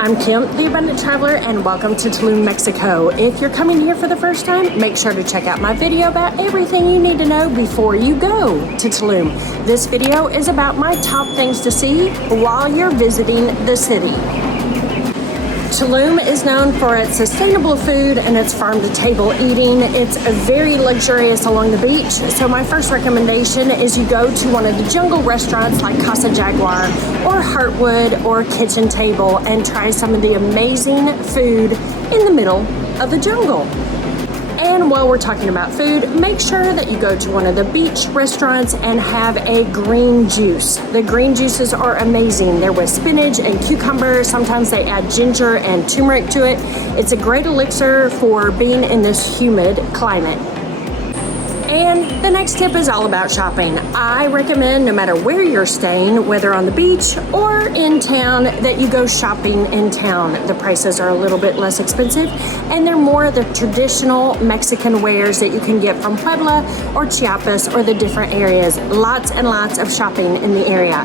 I'm Kim, the Abundant Traveler, and welcome to Tulum, Mexico. If you're coming here for the first time, make sure to check out my video about everything you need to know before you go to Tulum. This video is about my top things to see while you're visiting the city. Tulum is known for its sustainable food and its farm-to-table eating. It's very luxurious along the beach, so my first recommendation is you go to one of the jungle restaurants like Casa Jaguar or Heartwood or Kitchen Table and try some of the amazing food in the middle of the jungle. And while we're talking about food, make sure that you go to one of the beach restaurants and have a green juice. The green juices are amazing. They're with spinach and cucumber. Sometimes they add ginger and turmeric to it. It's a great elixir for being in this humid climate. And the next tip is all about shopping. I recommend no matter where you're staying, whether on the beach or in town, that you go shopping in town. The prices are a little bit less expensive and they're more of the traditional Mexican wares that you can get from Puebla or Chiapas or the different areas. Lots and lots of shopping in the area.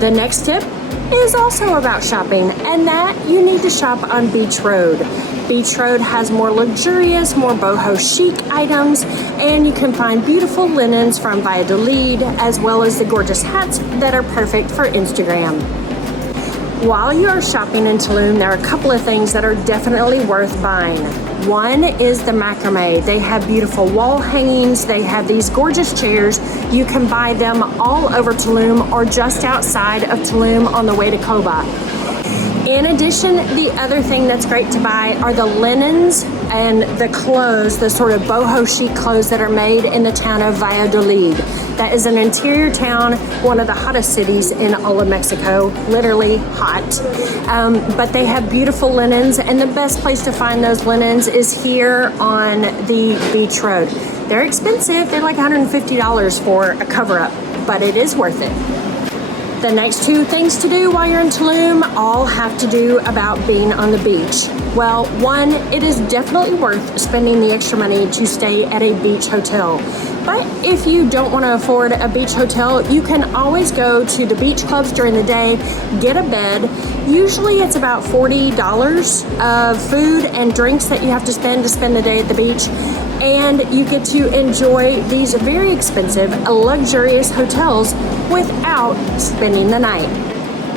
The next tip is also about shopping, and that you need to shop on Beach Road. Beach Road has more luxurious, more boho chic items, and you can find beautiful linens from Valladolid, as well as the gorgeous hats that are perfect for Instagram. While you're shopping in Tulum, there are a couple of things that are definitely worth buying. One is the macrame. They have beautiful wall hangings. They have these gorgeous chairs. You can buy them all over Tulum or just outside of Tulum on the way to Coba. In addition, the other thing that's great to buy are the linens and the clothes, the sort of boho chic clothes that are made in the town of Valladolid. That is an interior town, one of the hottest cities in all of Mexico, literally hot. But they have beautiful linens, and the best place to find those linens is here on the beach road. They're expensive, they're like $150 for a cover-up, but it is worth it. The next two things to do while you're in Tulum all have to do about being on the beach. Well, one, it is definitely worth spending the extra money to stay at a beach hotel. But if you don't want to afford a beach hotel, you can always go to the beach clubs during the day, get a bed. Usually it's about $40 of food and drinks that you have to spend the day at the beach. And you get to enjoy these very expensive, luxurious hotels without spending the night.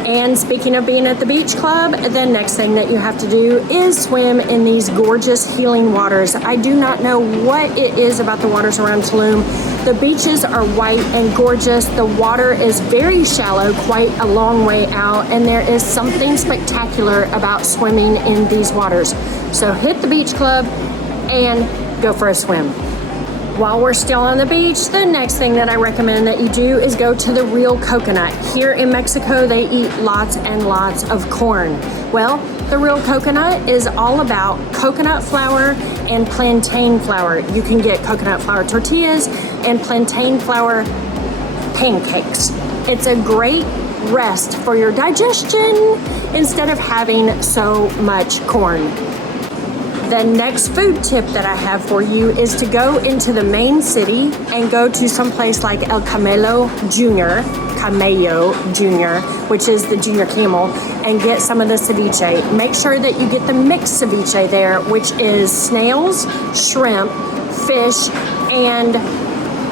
And speaking of being at the beach club, the next thing that you have to do is swim in these gorgeous healing waters. I do not know what it is about the waters around Tulum. The beaches are white and gorgeous. The water is very shallow, quite a long way out, and there is something spectacular about swimming in these waters. So hit the beach club and go for a swim. While we're still on the beach, the next thing that I recommend that you do is go to the Real Coconut. Here in Mexico, they eat lots and lots of corn. Well, the Real Coconut is all about coconut flour and plantain flour. You can get coconut flour tortillas and plantain flour pancakes. It's a great rest for your digestion instead of having so much corn. The next food tip that I have for you is to go into the main city and go to some place like El Camello Jr., which is the junior camel, and get some of the ceviche. Make sure that you get the mixed ceviche there, which is snails, shrimp, fish, and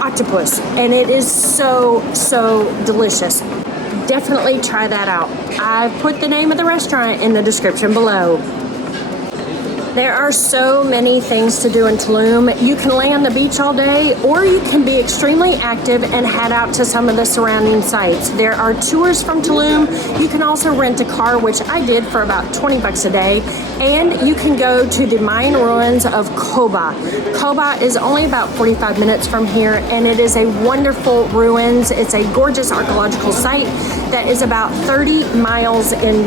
octopus. And it is so delicious. Definitely try that out. I've put the name of the restaurant in the description below. There are so many things to do in Tulum. You can lay on the beach all day, or you can be extremely active and head out to some of the surrounding sites. There are tours from Tulum. You can also rent a car, which I did for about 20 bucks a day, and you can go to the Mayan ruins of Coba. Coba is only about 45 minutes from here, and it is a wonderful ruins. It's a gorgeous archaeological site that is about 30 miles in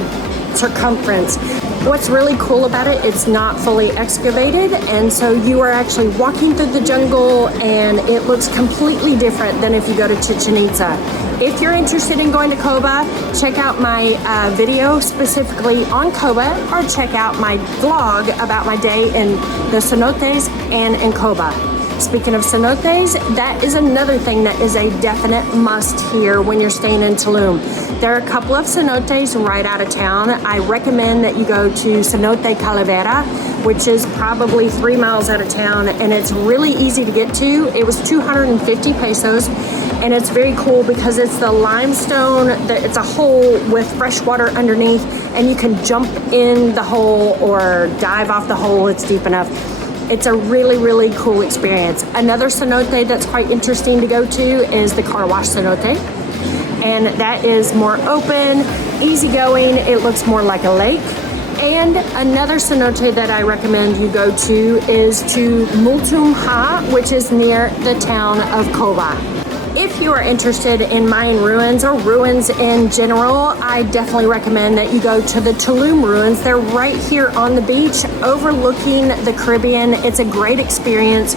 circumference. What's really cool about it, it's not fully excavated, and so you are actually walking through the jungle, and it looks completely different than if you go to Chichen Itza. If you're interested in going to Coba, check out my video specifically on Coba, or check out my vlog about my day in the Cenotes and in Coba. Speaking of cenotes, that is another thing that is a definite must here when you're staying in Tulum. There are a couple of cenotes right out of town. I recommend that you go to Cenote Calavera, which is probably 3 miles out of town, and it's really easy to get to. It was 250 pesos, and it's very cool because it's the limestone, it's a hole with fresh water underneath, and you can jump in the hole or dive off the hole, it's deep enough. It's a really, really cool experience. Another cenote that's quite interesting to go to is the car wash cenote. And that is more open, easygoing. It looks more like a lake. And another cenote that I recommend you go to is to Multumha, which is near the town of Coba. If you are interested in Mayan ruins or ruins in general, I definitely recommend that you go to the Tulum ruins. They're right here on the beach overlooking the Caribbean. It's a great experience.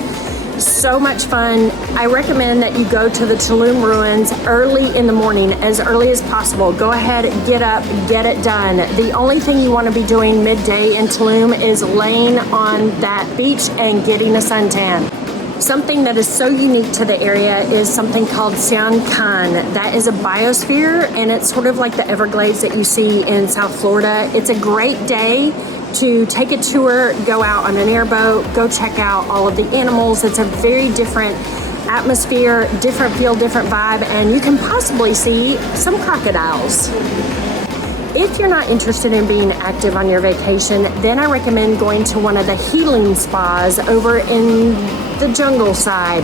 So much fun. I recommend that you go to the Tulum ruins early in the morning, as early as possible. Go ahead, get up, get it done. The only thing you want to be doing midday in Tulum is laying on that beach and getting a suntan. Something that is so unique to the area is something called Sian Khan. That is a biosphere, and it's sort of like the Everglades that you see in South Florida. It's a great day to take a tour, go out on an airboat, go check out all of the animals. It's a very different atmosphere, different feel, different vibe, and you can possibly see some crocodiles. If you're not interested in being active on your vacation, then I recommend going to one of the healing spas over in the jungle side.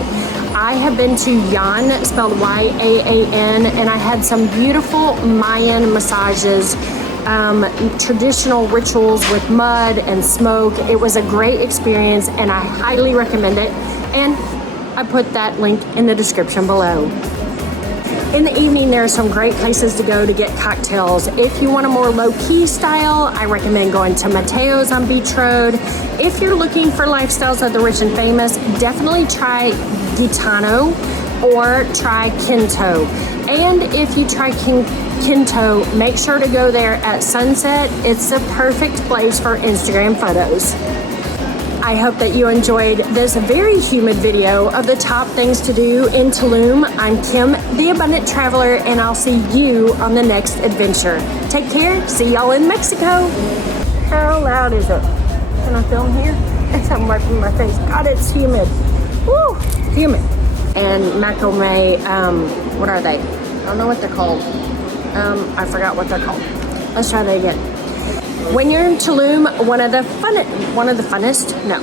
I have been to Yan, spelled Y-A-A-N, and I had some beautiful Mayan massages, traditional rituals with mud and smoke. It was a great experience, and I highly recommend it. And I put that link in the description below. In the evening, there are some great places to go to get cocktails. If you want a more low-key style, I recommend going to Mateo's on Beach Road. If you're looking for lifestyles of the rich and famous, definitely try Gitano or try Kinto. And if you try Kinto, make sure to go there at sunset. It's the perfect place for Instagram photos. I hope that you enjoyed this very humid video of the top things to do in Tulum. I'm Kim, the Abundant Traveler, and I'll see you on the next adventure. Take care. See y'all in Mexico. How loud is it? Can I film here? It's something right from my face. God, it's humid. Woo, humid. And macrame, what are they? I don't know what they're called. I forgot what they're called. Let's try that again. When you're in Tulum, one of the funnest, no,